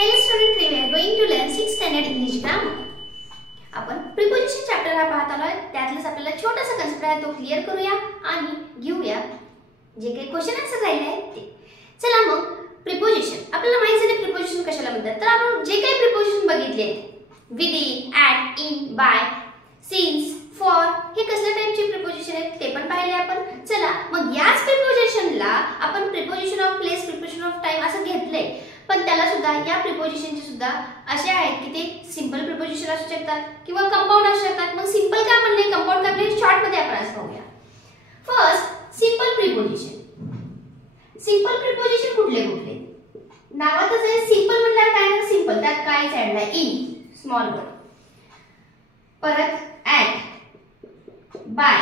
Hello student, we are going to learn 6th standard English grammar. आपण preposition chapter हा पाहत आलोय. त्यातलंच आपल्याला छोटासा कन्सेप्ट आहे तो क्लिअर करूया आणि घेऊया जे काही क्वेश्चन आन्सर राहिले आहेत ते. चला मग प्रिपोजिशन आपल्याला माहिती आहे प्रिपोजिशन कशाला म्हणतात. तर आपण जे काही प्रिपोजिशन बघितले within, at, in, by, since, for हे कसल्या टाइपचे प्रिपोजिशन आहेत ते पण पाहिले आपण. चला मग याच प्रिपोजिशनला आपण preposition of place, preposition of time असं घेतलंय. पण त्याला सुद्धा या प्रिपोजिशनचे सुद्धा असे आहेत की ते सिंपल प्रिपोजिशन असू शकतात किंवा कंपाऊंड असू शकतात. मग सिंपल काय म्हणले, कंपाऊंड काय म्हणले, शॉर्ट मध्ये आपण आज पाहूया. First simple preposition. Simple preposition कुठले कुठले नावातच आहे सिंपल म्हटल्यावर काय ना सिंपल त्यात कायच ऍड नाही. इन स्मॉल वर्ड, परत ॲट, बाय,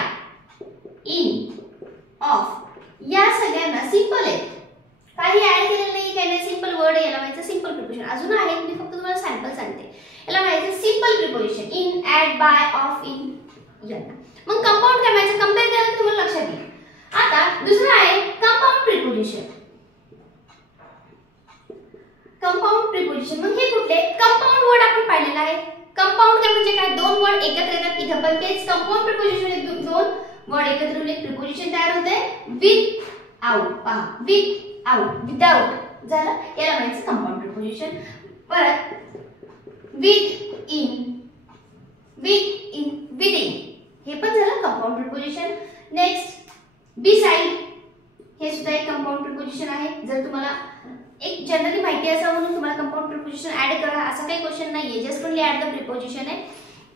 इन, ऑफ या सगळ्यांना सिंपल आहेत. काही ऍड केलेलं नाही, काही नाही, सिंपल वर्ड याला म्हणायचं सिंपल प्रिपोजिशन. अजून आहे मी फक्त तुम्हाला सॅम्पल सांगते. याला म्हणायचं simple preposition in, at, by, of, in यांना. मग कंपाऊंड काय म्हणायचं, कंपेअर केलं तर तुम्हाला लक्षात येईल. आता दुसरं आहे कंपाऊंड प्रिपोजिशन. कंपाऊंड प्रिपोजिशन मग हे कुठले कंपाऊंड वर्ड आपण पाहिलेला आहे. कंपाऊंड काय म्हणजे काय, दोन वर्ड एकत्र येतात. इथं पण तेच कंपाऊंड प्रिपोजिशन, दोन वर्ड एकत्र येऊन एक प्रिपोजिशन तयार होते. विथ आउट, पहा विथ आउट, विदाउट झालं, याला म्हणायचं कंपाऊंड प्रिपोजिशन. परत with in, with in, within हे पण झालं कंपाऊंड प्रिपोजिशन. नेक्स्ट बिसाइड हे सुद्धा एक कंपाऊंड प्रिपोजिशन आहे. जर तुम्हाला एक जनरली माहिती असावं म्हणून तुम्हाला कंपाऊंड प्रिपोजिशन ऍड करा असा काही क्वेश्चन नाहीये. Just only add the preposition आहे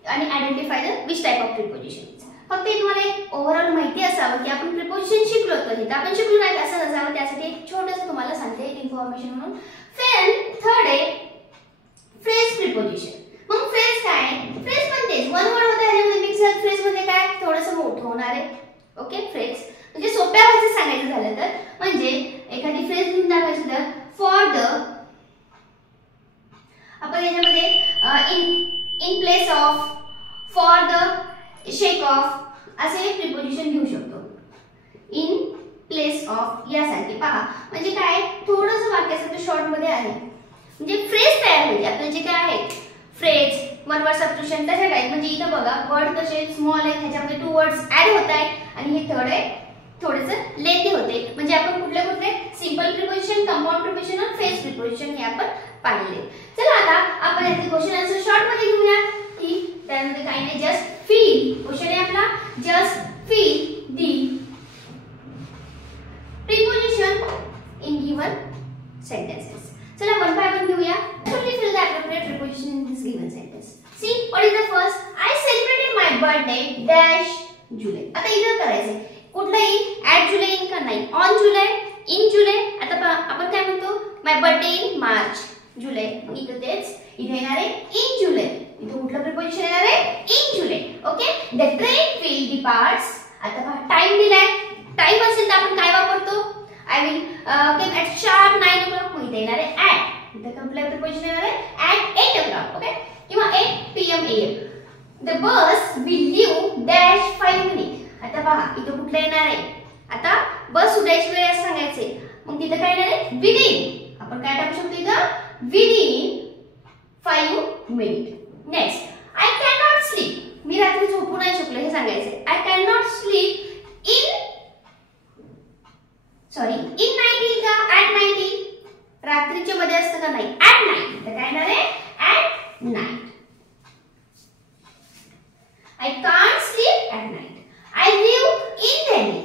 आणि identify the which type of preposition. फक्त तुम्हाला एक ओव्हरऑल माहिती असावं की आपण प्रिपोजिशन शिकलो तर आपण शिकलो नाही असं नसावं. त्यासाठी एक छोटंसं तुम्हाला सांगते एक इन्फॉर्मेशन म्हणून. थर्ड आहे फ्रेज प्रिपोजिशन. मग फ्रेज काय आहे, फ्रेज पण तेच वन वर्ड होतं ह्याच्यामध्ये मिक्स झालं. फ्रेज मध्ये काय थोडंसं मोठं होणार आहे. ओके, फ्रेज म्हणजे सोप्या भाषेत सांगायचं झालं तर म्हणजे एखादी फ्रेज लिहून दाखवायची तर फॉर द, आपण याच्यामध्ये in place of, for the shake of असे प्रिपोजिशन घेऊ शकतो. इन प्लेस ऑफ यासारखे पहा म्हणजे काय थोडंसं वाक्यासारखं शॉर्ट मध्ये आहे. म्हणजे फ्रेज तयार होईल. आपले जे काय आहे फ्रेज, वन वर्ड सबस्टिट्यूशन तसे काय म्हणजे इथं बघा वर्ड कसे स्मॉल आहेत, ह्याच्यामध्ये टू वर्ड्स ऍड होत आहेत आणि हे थर्ड आहे थोडेसे लेंथी होते. म्हणजे आपण कुठले कुठले सिंपल प्रिपोजिशन, कंपाऊंड प्रिपोजिशन आणि फ्रेज प्रिपोजिशन हे आपण पाहिले. चला आता आपण याचे क्वेश्चन आन्सर शॉर्ट मध्ये घेऊया की त्यामध्ये काही नाही. जस्ट फील क्वेश्चन आहे आपला. Just feel the preposition in given sentences. चला वन बाय वन घेऊया. Only fill the appropriate preposition in this given sentence. See what is the first? I celebrated my birthday dash July. आता इथं करायचंय कुठलाही at July in का नाही, on July, in जुलै. आता आपण काय म्हणतो माय बर्थडे इन मार्च, जुलै. इथं तेच इथे येणार आहे इन जुलै. इथं कुठलं प्रिपोजिशन येणार आहे in July. Okay, the train will departs. आता पहा टाइम दिलाय. टाइम असेल तर आपण काय वापरतो, I will came at sharp 9 o'clock. मग इथे येणार आहे ॲट. इथं कुठलं प्रिपोजिशन येणार आहे ॲट 8 o'clock. ओके, किंवा 8 PM AM. The bus will leave dash 5 minutes. आता पहा इथं कुठलं येणार आहे, आता बस सुटायची वेळ असं सांगायचे. मग तिथं काय येणार आहे विदिन. आपण काय टाकू शकतो इथं within 5 minutes. Next I can not sleep. मी रात्री झोपू नाही शकलो हे सांगायचे. I can not sleep in night का ॲट नाईट. रात्रीच्या मध्ये असतं का नाही ॲट नाईट. तर काय येणार आहे at night. I can't sleep at night. I live in Delhi.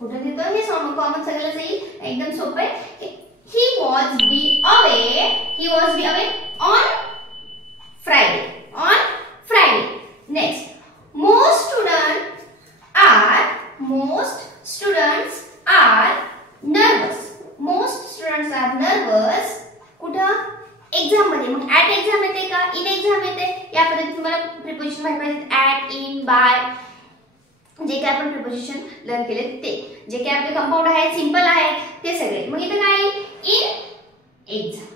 कुठं देतो हे कॉमन सगळ्याला जाईल, एकदम सोपं आहे. He was be away on Friday. On Friday. Next, most students are nervous. Most students are nervous. कुठं एक्झाम मध्ये. मग ॲट एक्झाम येते का इन एक्झाम येते. या पद्धतीने तुम्हाला प्रिपोजिशन माहिती पाहिजे. ॲट, इन, बाय जे काय आपण प्रिपोजिशन लर्न केले ते, जे काय आपले कंपाऊंड आहेत, सिंपल आहेत ते सगळे. मग इथं काय इन एक्झाम.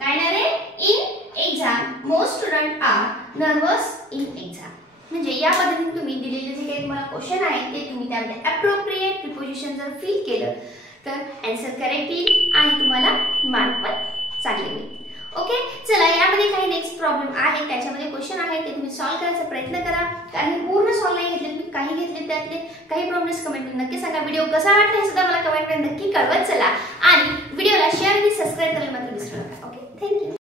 काय येणार आहे in exam. Most student are nervous in exam. म्हणजे या पद्धतीने तुम्ही दिलेले जे काही तुम्हाला क्वेश्चन आहेत ते तुम्ही त्यामध्ये अप्रोप्रिएट प्रिपोजिशन जर फिल केलं तर आन्सर करेक्ट येईल आणि तुम्हाला मार्क पण चांगले मिळतील. ओके, काही पूर्ण सॉल्व नाही घेतले, मी काही घेतले त्यातले काही प्रॉब्लेम्स कमेंटमध्ये नक्की सांगा. व्हिडिओ कसा वाटला हे सुद्धा मला कमेंटमध्ये नक्की कळवत चला.